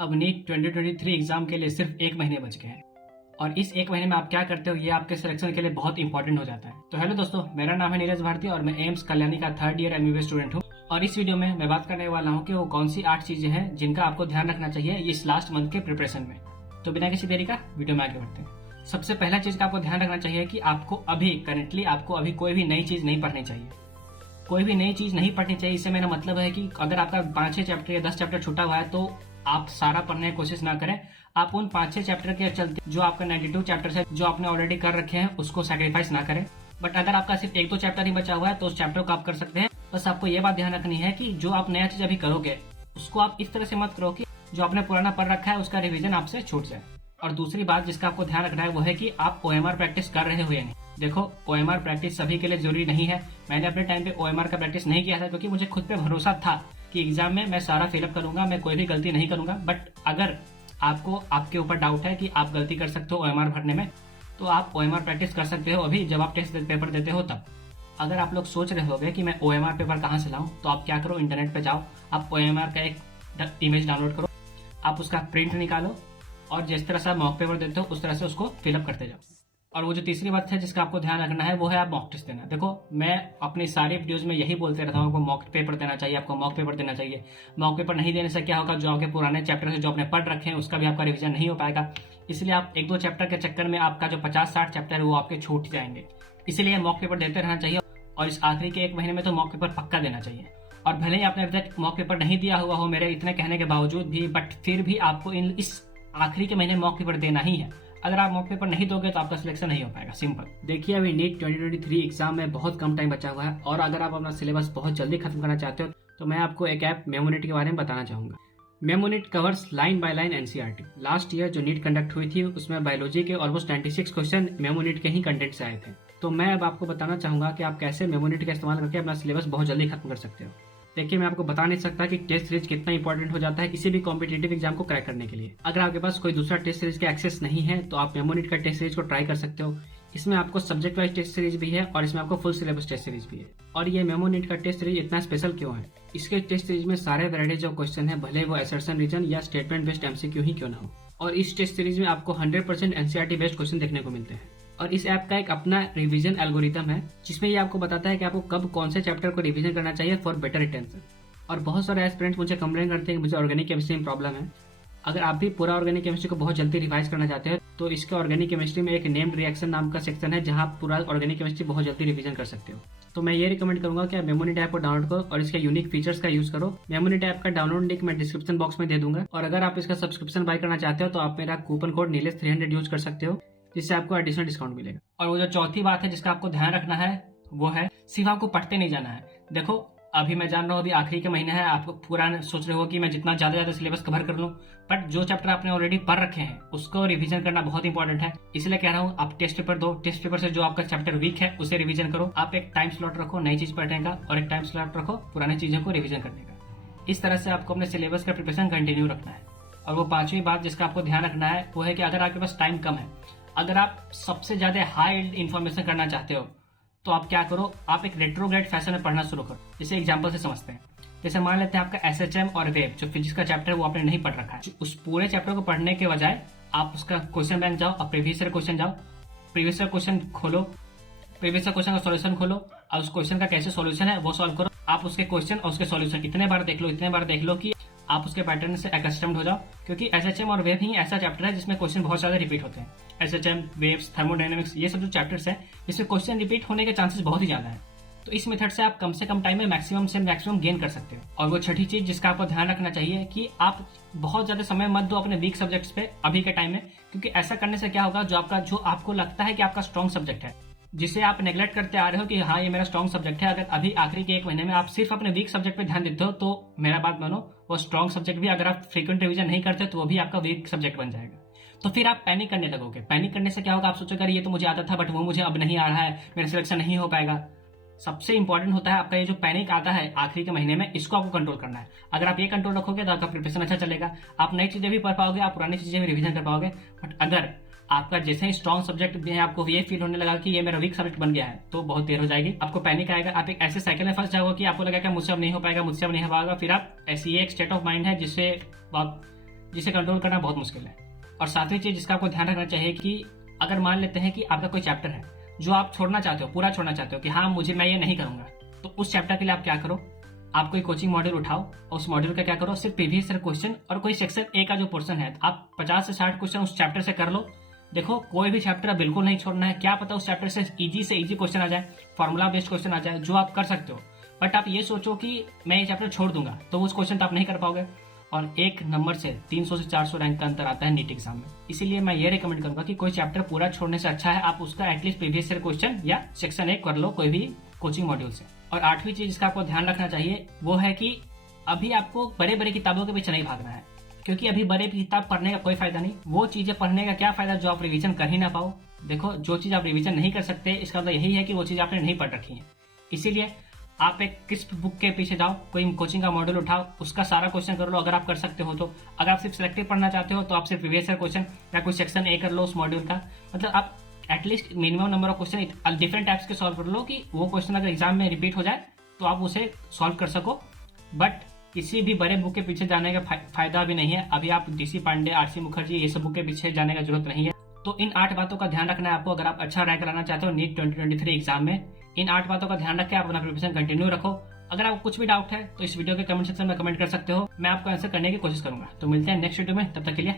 अब NEET 2023 exam के लिए सिर्फ 1 महीने बच गए हैं और इस 1 महीने में आप क्या करते हो ये आपके सिलेक्शन के लिए बहुत इंपॉर्टेंट हो जाता है। तो हेलो दोस्तों, मेरा नाम है नीरज भारती और मैं एम्स कल्याणी का 3rd ईयर MBBS स्टूडेंट हूँ। और इस वीडियो में मैं बात करने वाला हूँ कि वो कौन सी 8 चीजें हैं जिनका आपको ध्यान रखना चाहिए इस लास्ट मंथ के प्रिपरेशन में। तो बिना किसी देरी का वीडियो में आगे बढ़ते हैं। सबसे पहला चीज का आपको ध्यान रखना चाहिए कि आपको अभी कोई भी नई चीज नहीं पढ़नी चाहिए। कोई भी नई चीज नहीं पढ़नी चाहिए। इससे मेरा मतलब है कि अगर आपका 5-6 चैप्टर या 10 चैप्टर छूटा हुआ है तो आप सारा पढ़ने की कोशिश ना करें। आप उन 5-6 चैप्टर के चलते जो आपका 92 चैप्टर है जो आपने ऑलरेडी कर रखे हैं उसको सैक्रिफाइस ना करें। बट अगर आपका सिर्फ 1-2 चैप्टर ही बचा हुआ है तो उस चैप्टर को आप कर सकते हैं। बस आपको ये बात ध्यान रखनी है कि जो आप नया चीज अभी करोगे उसको आप इस तरह से मत करो कि जो आपने पुराना पढ़ रखा है उसका रिविजन आपसे छूट जाए। और दूसरी बात जिसका आपको ध्यान रखना है वो है कि आप OMR प्रैक्टिस कर रहे हो या नहीं। देखो, OMR प्रैक्टिस सभी के लिए जरूरी नहीं है। मैंने अपने टाइम पे OMR का प्रैक्टिस नहीं किया था क्योंकि मुझे खुद पे भरोसा था कि एग्जाम में मैं सारा फिलअप करूंगा, मैं कोई भी गलती नहीं करूंगा। बट अगर आपको आपके ऊपर डाउट है कि आप गलती कर सकते हो OMR भरने में तो आप OMR प्रैक्टिस कर सकते हो अभी जब आप टेस्ट पेपर देते हो तब। अगर आप लोग सोच रहे होगे कि मैं OMR पेपर कहाँ से लाऊं तो आप क्या करो, इंटरनेट पे जाओ, आप OMR का एक इमेज डाउनलोड करो, आप उसका प्रिंट निकालो और जिस तरह से आप मॉक पेपर देते हो उस तरह से उसको फिलअप करते जाओ। और वो जो तीसरी बात है जिसका आपको ध्यान रखना है वो है आप मॉक टेस्ट देना। देखो, मैं अपनी सारी वीडियोस में यही बोलते रहता हूँ, आपको मॉक पेपर देना चाहिए, आपको मॉक पेपर देना चाहिए। मॉक पेपर नहीं देने से क्या होगा, जो आपके पुराने चैप्टर जो आपने पढ़ रखे हैं उसका भी आपका रिविजन नहीं हो पाएगा। इसलिए आप 1-2 चैप्टर के चक्कर में आपका जो 50-60 चैप्टर है वो आपके छूट जाएंगे। इसलिए मॉक पेपर देते रहना चाहिए और इस आखिरी के 1 महीने में तो मॉक पेपर पक्का देना चाहिए। और भले ही आपने अभी तक मॉक पेपर नहीं दिया हुआ हो मेरे इतने कहने के बावजूद भी, बट फिर भी आपको इस आखिरी के महीने मॉक पेपर देना ही है। अगर आप मॉक पेपर नहीं दोगे तो आपका सिलेक्शन नहीं हो पाएगा। सिंपल। देखिए, अभी नीट 2023 एग्जाम में बहुत कम टाइम बचा हुआ है और अगर आप अपना सिलेबस बहुत जल्दी खत्म करना चाहते हो तो मैं आपको एक ऐप मेमोनीट के बारे में बताना चाहूंगा। Memonit covers line by line NCERT। Last year जो नीट कंडक्ट हुई थी उसमें बायोलॉजी के ऑलमोस्ट 96 क्वेश्चन मेमोनीट के ही कंटेंट से आए थे। तो मैं अब आपको बताना चाहूंगा कि आप कैसे मेमोनीट का इस्तेमाल करके अपना सिलेबस बहुत जल्दी खत्म कर सकते हो। देखिए, मैं आपको बता नहीं सकता कि टेस्ट सीरीज कितना इंपॉर्टेंट हो जाता है किसी भी कॉम्पिटेटिव एग्जाम को क्रैक करने के लिए। अगर आपके पास कोई दूसरा टेस्ट सीरीज का एक्सेस नहीं है तो आप मेमोनीट का टेस्ट सीरीज को ट्राई कर सकते हो। इसमें आपको सब्जेक्ट वाइज टेस्ट सीरीज भी है और इसमें आपको फुल सिलेबस टेस्ट सीरीज भी है। और ये मेमोनीट का टेस्ट सीरीज इतना स्पेशल क्यों है? इसके टेस्ट सीरीज में सारे वैरायटीज ऑफ क्वेश्चन है, भले वो असर्शन रीजन या स्टेटमेंट बेस्ड MCQ ही क्यों ना हो। और इस टेस्ट सीरीज में आपको 100% NCERT बेस्ड क्वेश्चन देखने को मिलते हैं। और इस ऐप का एक अपना रिवीजन एल्गोरिथम है जिसमें ये आपको बताता है कि आपको कब कौन से चैप्टर को रिवीजन करना चाहिए फॉर बेटर रिटेंशन। और बहुत सारे एस्पिरेंट्स मुझे कंप्लेन करते हैं कि मुझे ऑर्गेनिक केमिस्ट्री में प्रॉब्लम है। अगर आप भी पूरा ऑर्गेनिक केमिस्ट्री को बहुत जल्दी रिवाइज करना चाहते हैं तो इसके ऑर्गेनिक केमिस्ट्री में एक नेम्ड रिएक्शन नाम का सेक्शन है जहां आप पूरा ऑर्गेनिक केमिस्ट्री बहुत जल्दी रिवीजन कर सकते हो। तो मैं ये रिकमेंड करूंगा कि आप मेमोनीट ऐप को डाउनलोड करो और इसके यूनिक फीचर्स का यूज करो। मेमोनीट ऐप का डाउनलोड लिंक मैं डिस्क्रिप्शन बॉक्स में दे दूंगा। और अगर आप इसका सब्सक्रिप्शन बाय करना चाहते हो तो आप मेरा कूपन कोड नीलेश300 यूज कर सकते हो जिससे आपको एडिशनल डिस्काउंट मिलेगा। और वो जो चौथी बात है जिसका आपको ध्यान रखना है वो है सिर्फ आपको पढ़ते नहीं जाना है। देखो, अभी मैं जान रहा हूँ अभी आखिरी के महीने है, आप पूरा सोच रहे हो कि मैं जितना ज्यादा सिलेबस कवर कर लूं, बट जो चैप्टर आपने ऑलरेडी पढ़ रखे हैं उसको रिवीजन करना बहुत इंपॉर्टेंट है। इसलिए कह रहा हूँ आप टेस्ट पेपर दो, टेस्ट पेपर से जो आपका चैप्टर वीक है उसे रिवीजन करो। आप एक टाइम स्लॉट रखो नई चीज पढ़ने का और एक टाइम स्लॉट रखो पुरानी चीजों को रिवीजन करने का। इस तरह से आपको अपने सिलेबस का प्रिपरेशन कंटिन्यू रखना है। और वो 5वीं बात जिसका आपको ध्यान रखना है वो है कि अगर आपके पास टाइम कम है, अगर आप सबसे ज्यादा हाई इन्फॉर्मेशन करना चाहते हो तो आप क्या करो, आप एक रेट्रोग्रेड फैशन में पढ़ना शुरू करो। जैसे एग्जांपल से समझते हैं, जैसे मान लेते हैं आपका SHM और वेब जो फिजिक्स का चैप्टर है वो आपने नहीं पढ़ रखा है। उस पूरे चैप्टर को पढ़ने के बजाय आप उसका क्वेश्चन बैंक जाओ और प्रीवियस ईयर क्वेश्चन जाओ, प्रीवियस ईयर क्वेश्चन खोलो, प्रीवियस ईयर क्वेश्चन का सॉल्यूशन खोलो और उस क्वेश्चन का कैसे सॉल्यूशन है वो सॉल्व करो। आप उसके क्वेश्चन और उसके सॉल्यूशन इतने बार देख लो कि आप उसके पैटर्न से एकस्टम्ड हो जाओ। क्योंकि SHM और वेव ही ऐसा चैप्टर है जिसमें क्वेश्चन बहुत ज्यादा रिपीट होते हैं। SHM, वेव्स, थर्मोडायनेमिक्स, ये सब जो चैप्टर्स हैं इसमें क्वेश्चन रिपीट होने के चांसेस बहुत ही ज्यादा है। तो इस मेथड से आप कम से कम टाइम में मैक्सिमम से मैक्सिमम गेन कर सकते हो। और वो छठी चीज जिसका आपको ध्यान रखना चाहिए कि आप बहुत ज्यादा समय मत दो अपने वीक सब्जेक्ट्स पे अभी के टाइम में, क्योंकि ऐसा करने से क्या होगा, जो आपको लगता है कि आपका स्ट्रॉन्ग सब्जेक्ट है जिसे आप नेग्लेक्ट करते आ रहे हो कि हाँ ये मेरा स्ट्रॉन्ग सब्जेक्ट है, अगर अभी आखिरी के 1 महीने में आप सिर्फ अपने वीक सब्जेक्ट पे ध्यान देते हो तो मेरा बात मानो वो स्ट्रॉन्ग सब्जेक्ट भी अगर आप फ्रीक्वेंट रिवीजन नहीं करते तो वो भी आपका वीक सब्जेक्ट बन जाएगा। तो फिर आप पैनिक करने लगोगे। पैनिक करने से क्या होगा, आप सोचोगे ये तो मुझे आता था बट वो मुझे अब नहीं आ रहा है, मेरा सिलेक्शन नहीं हो पाएगा। सबसे इंपॉर्टेंट होता है आपका ये जो पैनिक आता है आखिरी के महीने में, इसको आपको कंट्रोल करना है। अगर आप ये कंट्रोल रखोगे तो आपका प्रिपरेशन अच्छा चलेगा, आप नई चीजें भी पढ़ पाओगे, आप पुरानी चीजें भी रिवीजन कर पाओगे। बट अगर आपका जैसे ही स्ट्रॉन्ग सब्जेक्ट भी है आपको ये फील होने लगा कि ये मेरा वीक सब्जेक्ट बन गया है तो बहुत देर हो जाएगी, आपको पैनिक आएगा, आप एक ऐसे साइकिल में फंस जाओगे कि आपको लगेगा मुझसे अब नहीं हो पाएगा, मुझसे अब नहीं हो पाएगा। फिर आप ऐसी एक स्टेट ऑफ माइंड है जिससे आप जिसे कंट्रोल करना बहुत मुश्किल है। और सातवीं चीज जिसका आपको ध्यान रखना चाहिए कि अगर मान लेते हैं कि आपका कोई चैप्टर है जो आप छोड़ना चाहते हो, पूरा छोड़ना चाहते हो कि हाँ मैं ये नहीं करूंगा, तो उस चैप्टर के लिए आप क्या करो, आप कोई कोचिंग मॉड्यूल उठाओ और उस मॉड्यूल का क्या करो, सिर्फ प्रीवियस ईयर क्वेश्चन और कोई सेक्शन ए का जो पोर्शन है आप 50 से 60 क्वेश्चन उस चैप्टर से कर लो। देखो कोई भी चैप्टर बिल्कुल नहीं छोड़ना है, क्या पता उस चैप्टर से इजी क्वेश्चन आ जाए, फॉर्मूला बेस्ड क्वेश्चन आ जाए, जो आप कर सकते हो। बट आप ये सोचो कि मैं ये चैप्टर छोड़ दूंगा तो उस क्वेश्चन तो आप नहीं कर पाओगे। और एक नंबर से 300 से 400 रैंक का अंतर आता है नीट एग्जाम में। इसीलिए मैं ये रिकमेंड करूंगा कि कोई चैप्टर पूरा छोड़ने से अच्छा है आप उसका एटलीस्ट प्रीवियस ईयर क्वेश्चन या सेक्शन ए कर लो कोई भी कोचिंग मॉड्यूल से। और आठवीं चीज जिसका आपको ध्यान रखना चाहिए वो है कि अभी आपको बड़े बड़े किताबों के पीछे नहीं भागना है, क्योंकि अभी बड़े किताब पढ़ने का कोई फायदा नहीं। वो चीजें पढ़ने का क्या फायदा जो आप रिवीजन कर ही ना पाओ। देखो जो चीज आप रिवीजन नहीं कर सकते इसका मतलब यही है कि वो चीज आपने नहीं पढ़ रखी है। इसीलिए आप एक क्रिस्प बुक के पीछे जाओ, कोई कोचिंग का मॉड्यूल उठाओ, उसका सारा क्वेश्चन कर लो अगर आप कर सकते हो तो। अगर आप सिर्फ सिलेक्टिव पढ़ना चाहते हो तो आप सिर्फ प्रीवियस ईयर क्वेश्चन या कोई सेक्शन ए कर लो उस मॉड्यूल का। मतलब आप at least minimum number of question different types के सॉल्व कर लो कि वो क्वेश्चन अगर एग्जाम में रिपीट हो जाए तो आप उसे सॉल्व कर सको। बट किसी भी बड़े बुक के पीछे जाने का फायदा भी नहीं है। अभी आप डीसी पांडे, आरसी मुखर्जी ये सब बुक के पीछे जाने का जरूरत नहीं है। तो इन 8 बातों का ध्यान रखना है आपको अगर आप अच्छा रैंक लाना चाहते हो नीट 2023 एग्जाम में। इन 8 बातों का ध्यान रख के आप अपना प्रिपरेशन कंटिन्यू रखो। अगर आपको कुछ भी डाउट है तो इस वीडियो के कमेंट सेक्शन में कमेंट कर सकते हो, मैं आपको आंसर करने की कोशिश करूंगा। तो मिलते हैं नेक्स्ट वीडियो में, तब तक के लिए